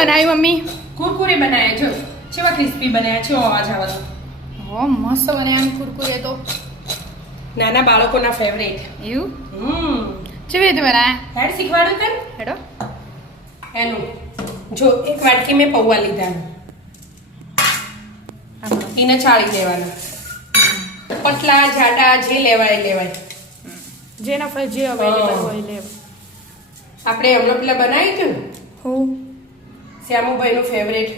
બનાવ્યું મમ્મી? કુરકુરે બનાવ્યા જો કેવા ક્રિસ્પી બનાવ્યા છે અવાજ આવે તો હો મસ્ત બનાવ્યા આમ કુરકુરે તો નાના બાળકોના ફેવરેટ એવું કેવી રીતે બનાવ્યા હેડ શીખવાડું તને હેડો એનું જો એક વાટકી મેં પૌવા લીધા એને ચાળી દેવાના પતલા જાડા જે લેવાય લેવાય જેના પર જે અવેલેબલ હોય લેવા આપણે હમણાં પેલા બનાવી હતું હું શ્યામુભાઈનું ફેવરેટ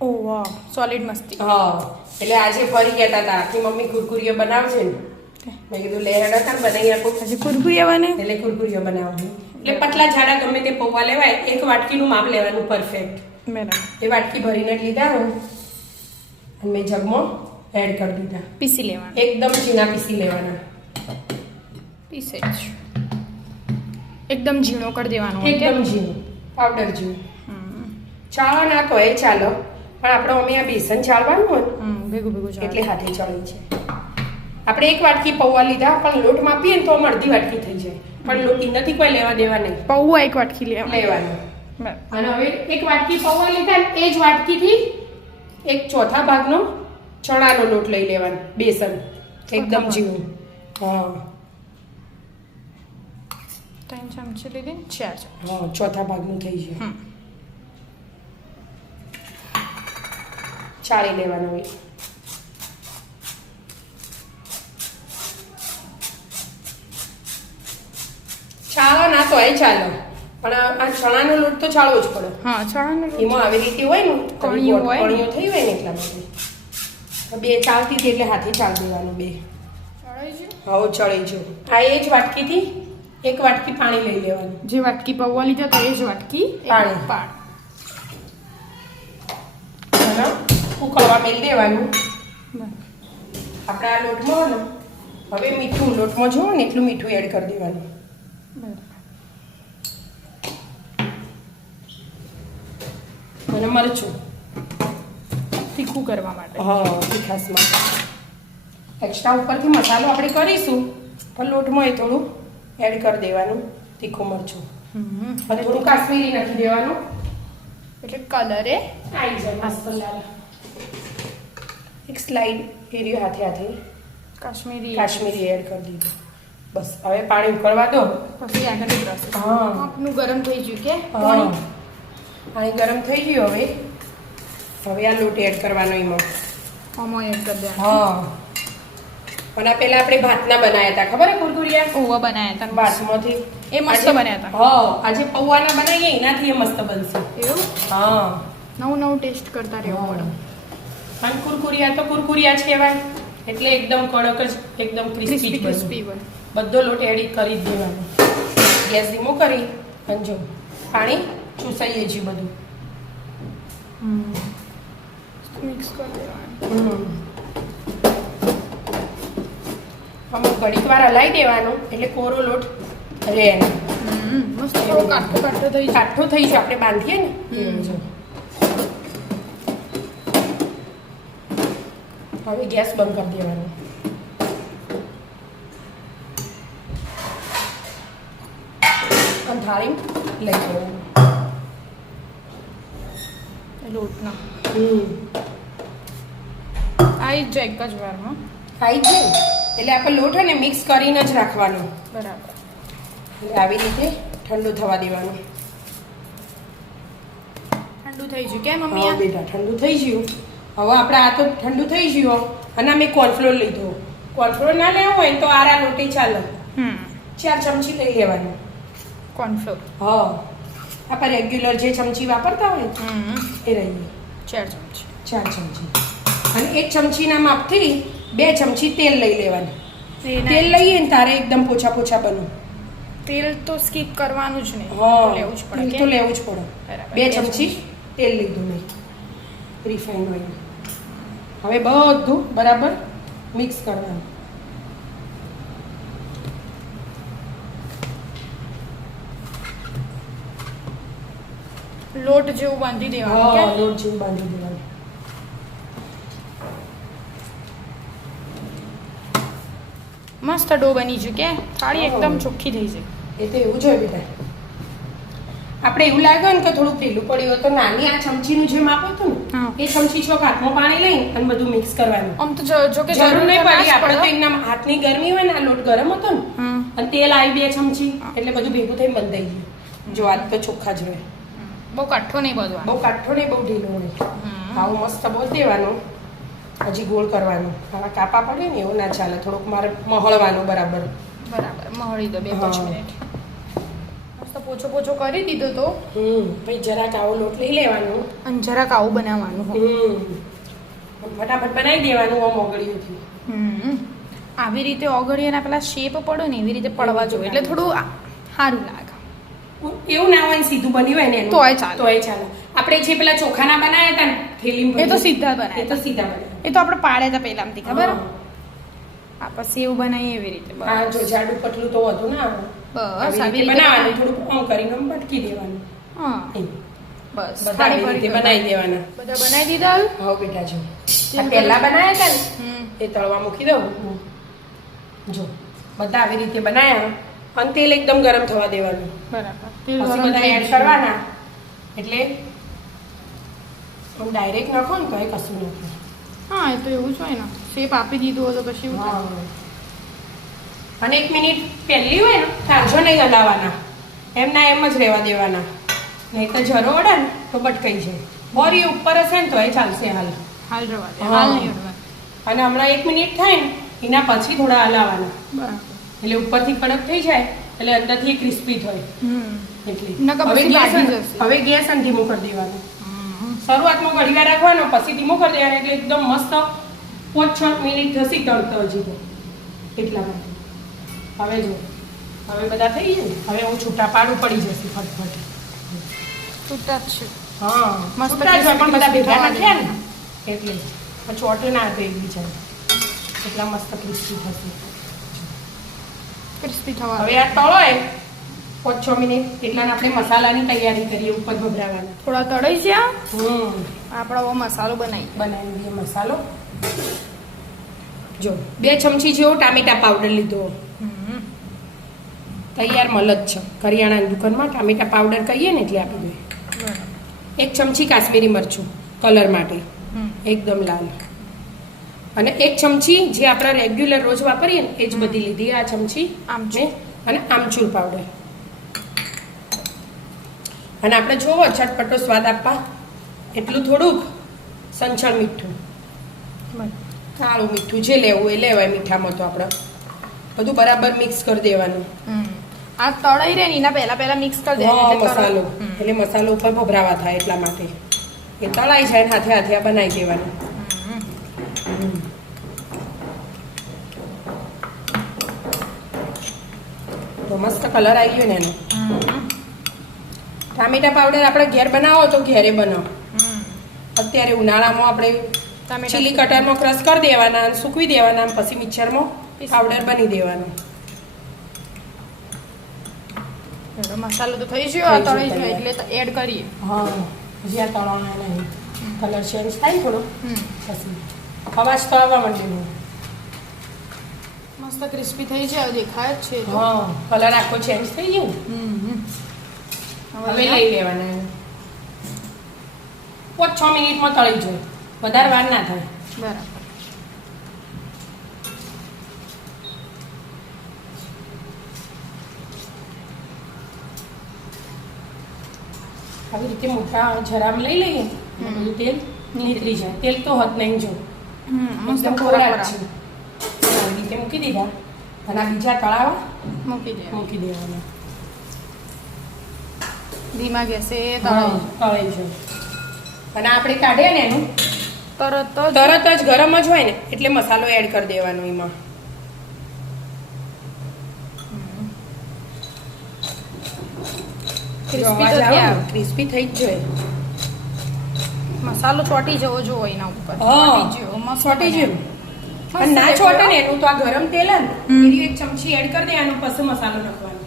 ઓ વાહ સોલિડ મસ્તી હા એટલે આજે ફરી કહેતા હતા કે મમ્મી કુરકુરીઓ બનાવજે ને મેં કીધું લે હેડા તાર બનાવી આપો આજે કુરકુરિયા બને એટલે કુરકુરીઓ બનાવું એટલે પતલા જાડા ગમે તે પૌવા લેવાય એક વાટકીનું માપ લેવાનું પરફેક્ટ બરાબર એ વાટકી ભરીને જ લીધા અને મેં જગમાં એડ કરી દીધા પીસી લેવાનું એકદમ ઝીણા પીસી લેવાના પીસે જ એકદમ ઝીણો કરી દેવાનો એકદમ ઝીણું પાવડર ઝીણું ચાળો ના તો એ ચાલો પણ આપણે અમે આ બેસન ચાળવાનું હોય ભેગું ભેગું એટલે હાથે ચડી છે આપણે એક વાટકી પૌવા લીધા પણ લોટ માપીએ ને તો અડધી વાટકી થઈ જાય પણ લોટ નથી કોઈ લેવા દેવા નહીં પૌવા એક વાટકી લેવાનું અને હવે એક વાટકી પૌવા લીધા ને એ જ વાટકીથી એક ચોથા ભાગનો ચણાનો લોટ લઈ લેવાનો બેસન એકદમ ઝીણું હા 3 ચમચી લીધી 4 હા ચોથા ભાગનું થઈ જાય ચાળી લેવાનું હોય ચાલો ના તો ચાલો પણ આ ચણાનો લોટ તો ચાળવો જ પડે હા ચણાનો લોટ એમાં આવી રીતે હોય ને કણીઓ હોય કણીઓ થઈ હોય ને એટલા માટે બે ચાલતી હતી એટલે હાથે ચાળ દેવાનું બે હવે ચડી જો આ એ જ વાટકીથી એક વાટકી પાણી લઈ લેવાનું જે વાટકી પૌવા લીધા તો એ જ વાટકી પાણી ઉકળવા મેલ દેવાનું આપણે આ લોટમાં ને હવે મીઠું લોટમાં જોવો ને એટલું મીઠું એડ કરી દેવાનું અને મરચું તીખું કરવા માટે હા તીખાસ માટે એક્સ્ટ્રા ઉપરથી મસાલો આપણે કરીશું પણ લોટમાં એ થોડું એડ કરી દેવાનું તીખું મરચું અને થોડું કાશ્મીરી નાખી દેવાનું એટલે કલરે આવી જાય મસ્ત લાલ એક સ્લાઇડ એરિયો હાથે હાથે કાશ્મીરી એડ કરી દીધું બસ હવે પાણી ઉકળવા દો પછી આગળ પ્રોસેસ હા આપનું ગરમ થઈ ગયું કે પાણી ગરમ થઈ ગયું હવે આ લોટ એડ કરવાનો એમાં એડ કરી દે હા અને પેલા આપણે ભાતના બનાવ્યા હતા ખબર હે કુરકુરિયા પૌવા બનાવ્યા હતા ભાતમાંથી એ મસ્ત બન્યા હતા હા આજે પૌવાના બનાવીએ એનાથી એ મસ્ત બનશે એવું હા નવું ટેસ્ટ કરતા રહેવું પડે અને કુરકુરિયા તો કુરકુરિયા જ કહેવાય એટલે એકદમ કડક જ એકદમ ક્રિસ્પી બને બધો લોટ એડ કરી જ દેવાનો ગેસ ધીમો કરી અને જો પાણી ચૂસાઈએ છીએ બધું મિક્સ કરી દેવાનું અમુક ઘડીક વાર હલાવી દેવાનું એટલે કોરો લોટ રહે મસ્ત થોડો કાઠો થઈ જાય આપણે બાંધીએ ને હવે ગેસ બંધ કરી દેવાનો અને થાળી લઈ જવાનું લોટના આવી જ એક જ વારમાં ખાઈ જ જાય એટલે આપણે લોટ ને મિક્સ કરીને જ રાખવાનો બરાબર એટલે આવી રીતે ઠંડુ થવા દેવાનું ઠંડુ થઈ ગયું કેમ મમ્મી હા બેટા ઠંડુ થઈ ગયું હવે આપણે આ તો ઠંડુ થઈ ગયું અને અમે કોર્નફ્લોર લીધો કોર્નફ્લોર ના લેવો હોય તો આરા લોટી ચાલે 4 ચમચી લઈ લેવાનું કોર્નફ્લોર હા આપણે રેગ્યુલર જે ચમચી વાપરતા હોય એ રહીએ 4 ચમચી 4 ચમચી અને 1 ચમચીના માપથી 2 ચમચી તેલ લઈ લેવાનું તેલ લઈએ ને તારે એકદમ પોછા પોછા બનું તેલ તો સ્કીપ કરવાનું જ નહીં હા લેવું જ પડે તો લેવું જ પડે 2 ચમચી તેલ લીધું મેં રિફાઇન્ડ ઓઇલ હવે બધું બરાબર મિક્સ કરવાનું લોટ જેવું બાંધી દેવાનું હા લોટ જેવું બાંધી દેવાનું મસ્ત ડો બની છે કે થાળી એકદમ ચોખ્ખી થઈ જાય એ તો એવું જ હોય બેટા આપણે એવું લાગે ને કે થોડું ઢીલું પડ્યું હોય તો નાની આ ચમચીનું જે માપ હતું હા. ને એ ચમચી ચોક હાથમાં પાણી લઈને અને બધું મિક્સ કરવાનું. આમ તો જો કે જરૂર નહીં ના પડી, જ આપણે તો પડે. એકદમ હાથની ગરમી હોય ને, આ લોટ ગરમ હતો ને હમ. અને તેલ આવી 2 ચમચી એટલે બધું ભેગું થઈને બંધાઈ ગયું. જો આ તો ચોખ્ખા જ રહે, બહુ કાઠો નહીં બધું બહુ કાઠો નહીં, બહુ ઢીલું હોય. હમ. આવું મસ્ત બોલ દેવાનું, હજી ગોળ કરવાનું. આવા કાપા પડે ને એવું ના ચાલે, થોડુંક મારે મહળવાનું બરાબર. બરાબર મળી દો 2-5 હા. મિનિટ. મસ્ત પોચો પોચો કરી દીધો તો પછી જરાક આવો લોટ લઈ લેવાનો. અને જરાક આવું બનાવવાનું હોય. ફટાફટ બનાવી દેવાનું આમ ઓગળીઓથી. હમ. આવી રીતે ઓગળીના પેલા શેપ પડો ને એવી રીતે પડવા જોઈએ એટલે થોડું સારું લાગે. એવું ના હોય ને સીધું બન્યું હોય ને એનું તોય ચાલે. તોય ચાલે. આપણે જે પેલા ચોખાના બનાવ્યા હતા ને થેલીમાં એ તો ભરીને, સીધા બનાવ્યા એ તો સીધા બનાવ્યા. એ તો આપણે પાડ્યા હતા પહેલામાંથી ખબર હા. આ પછી એવું બનાવીએ એવી રીતે બસ. હા, જો જાડું પતલું તો વધુ ના આવે. બસ આવી આવી રીતે રીતે બનાવવાનું, થોડુંક આમ કરીને આમ ભટકી દેવાનું. હા એમ. બસ બધા થાળી આવી રીતે ભરી બનાવી દેવાના. બધા બનાવી દીધા હવે? હા બેટા, જો તેલ આ પહેલા બનાવ્યા હતા ને હમ. એ તળવા મૂકી દઉં. જો બધા આવી રીતે બનાવ્યા અને તેલ એકદમ ગરમ થવા દેવાનું. બરાબર તેલ પછી ગરમ બધા થઈ એડ ગયું. કરવાના. એટલે આમ ડાયરેક્ટ નાખો ને તો એ કશું નથી. હા એ તો એવું જ હોય ને શેપ આપી દીધું હોય તો પછી એવું થાય. હા. અને 1 મિનિટ પહેલી હોય ને તાજો નહીં હલાવવાના, એમના એમ જ રહેવા દેવાના, નહીં તો જરો અડે ને તો બટકાઈ જાય. બોરી ઉપર હશે ને તો એ ચાલશે હાલ. હાલ રવા દે હા. હાલ નહીં અડવા. અને હમણાં 1 મિનિટ થાય ને એના પછી થોડા હલાવવાના, બરાબર એટલે ઉપરથી કડક થઈ જાય એટલે અંદરથી ક્રિસ્પી થાય. હમ એટલે નકર હવે પછી ગેસ ભાગી જશે. હવે ગેસ અને ધીમું કરી દેવાનું. હમ. શરૂઆતમાં ઘડીવાર રાખવાનો, પછી ધીમું કરી દેવાનું, એટલે એકદમ મસ્ત 5-6 મિનિટ થશે તળતો હજી તો. એટલા માટે હવે જો હવે બધા થઈ જાય ને, હવે હું છૂટા પાડું પડી જશે ફટફટ. છૂટા જ છે. હા મસ્ત છૂટા જ હોય, પણ બધા ભેગા થવા નાખ્યા ને એટલે પછી ઓટો ના હતો એકબીજા, એટલા મસ્ત ક્રિસ્પી થશે. ક્રિસ્પી થવા હવે આ તળોય 5-6 મિનિટ એટલા આપણે મસાલાની તૈયારી કરીએ ઉપર ભભરાવાના. થોડા તળાઈ જ્યાં આપણે હવે મસાલો બનાવી બનાવી દઈએ મસાલો. જો 2 ચમચી જેવો ટામેટા પાવડર લીધો, તૈયાર મળે જ છે કરિયાણાની દુકાનમાં. ટામેટા પાવડર કહીએ ને એટલે આપી દઈએ. 1 ચમચી કાશ્મીરી મરચું કલર માટે એકદમ લાલ, અને 1 ચમચી જે આપણે રેગ્યુલર રોજ વાપરીએ ને એ જ બધી લીધી. આ ચમચી આમચૂર. અને આમચૂર પાવડર. અને આપણે જોવો ચટપટો સ્વાદ આપવા એટલું થોડુંક સંચળ મીઠું, કાળું મીઠું જે લેવું એ લેવાય. મીઠામાં તો આપણે બધું બરાબર મિક્સ કરી દેવાનું. આ તળાઈ રહે ને એના પહેલા મિક્સ કરી દેવાનું એટલે મસાલો તરત. એટલે મસાલો ઉપર ભભરાવા થાય એટલા માટે એ તળાઈ જાય ને હાથે હાથે આ બનાવી દેવાનું. તો મસ્ત કલર આવી ગયો ને એનો. ટામેટા પાવડર આપણે ઘેર બનાવો તો ઘેરે બનાવો. અત્યારે ઉનાળામાં આપણે ટામેટા ચીલી કટરમાં ક્રશ કરી દેવાના અને સૂકવી દેવાના, અને પછી મિક્સરમાં પાવડર બની દેવાનો. ચલો, મસાલો તો થઈ ગયો આ થઈ ગયો તળાઈ ગયો તૈયાર. એટલે એડ કરીએ. હા હજી આ તળાવના નહીં, કલર ચેન્જ થાય થોડો પછી અવાજ તો આવવા માંડેલો. મસ્ત ક્રિસ્પી થઈ જાય દેખાય જ છે તો. હા કલર આખો ચેન્જ થઈ ગયો ને. હવે લઈ લેવાના એને. 5-6 મિનિટમાં તળી જાય, વધારે વાર ના થાય. બરાબર. આવી રીતે મોટા જરામ લઈ લઈએ બધું તેલ નીકળી જાય. તેલ તો હદ નહીં જો મસ્ત એકદમ કોરા ખોરાક છે. આવી રીતે મૂકી દીધા અને આ બીજા તળાવા મૂકી દે. મૂકી દેવાના. ધીમા ગેસે હા, તળાઈ તળાઈ જાય. અને આપણે કાઢીએ ને એનું તરત તરત જ ગરમ જ હોય ને એટલે મસાલો એડ કરી દેવાનો એમાં. ક્રિસ્પી તો થયા. ક્રિસ્પી થઈ જ જોઈએ. મસાલો ચોટી જવો જોઈએ એના ઉપર. હા, ચોટી જેવો, મસ્ત ચોટી જેવું. મસ્ત અને ના દેખાય. ચોટે ને એનું તો આ ગરમ તેલ હે ને હમ. એની 1 ચમચી એડ કરી દેવાનું, પછી મસાલો નાખવાનો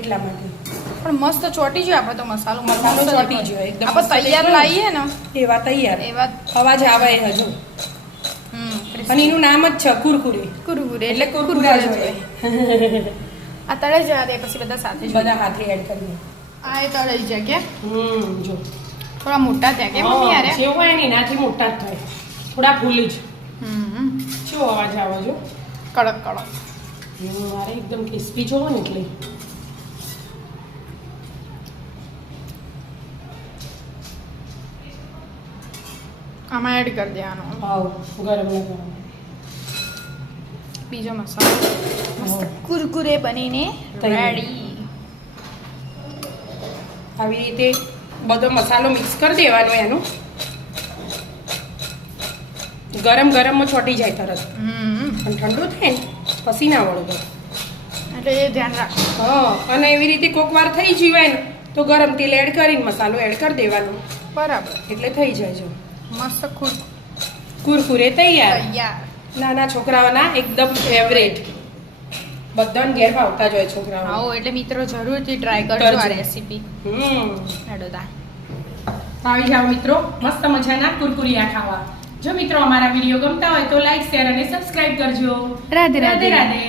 એટલા માટે. પણ મસ્ત ચોટી જાય આપણે તો મસાલો મસાલો મસ્ત ચોટી દેખાય. જાય, એકદમ આપણે મસ્ત તૈયાર દેખાય. લાવીએ ને એવા તૈયાર એવા અવાજ આવે હજુ. અને એનું નામ જ છે કુરકુરી, કુરકુરે એટલે કુરકુરા જ જ હોય. હોય. આ તળે જવા દે પછી બધા સાથે જ. બધા હાથે એડ કરીએ. આ એ તળાઈ જાય કે જો થોડા મોટા થયા કે મમ્મી યાર જેવું હોય ને એનાથી મોટા જ થાય થોડા ફૂલ જ હમ શું અવાજ આવે જો કડક કડક મારે એકદમ ક્રિસ્પી જોવો ને એટલે આમાં એડ કરી દેવાનો આવ ગરમ ને ગરમ બીજો મસાલો મસ્ત કુરકુરે બનીને તૈયાર. રેડી આવી રીતે બધો મસાલો મિક્સ કરી દેવાનો એનું ગરમ ગરમમાં ચોટી જાય તરત હમ પણ ઠંડુ થાય ને પછી ના વળો એટલે એ ધ્યાન રાખ હા અને એવી રીતે કોક વાર થઈ જીવાય ને તો ગરમ તેલ એડ કરીને મસાલો એડ કરી દેવાનો બરાબર એટલે થઈ જાય જો મસ્ત કુરકુરે તૈયાર તૈયાર નાના છોકરાઓના એકદમ ફેવરેટ બધાને ઘેર ભાવતા જ હોય છોકરાઓ આવો એટલે મિત્રો જરૂરથી ટ્રાય કરજો આ કરજો. રેસીપી હેડોદા આવી જાઓ મિત્રો મસ્ત મજાના કુરકુરિયા ખાવા જો મિત્રો અમારા વિડીયો ગમતા હોય તો લાઈક શેર અને સબસ્ક્રાઇબ કરજો રાધે રાધે રાધે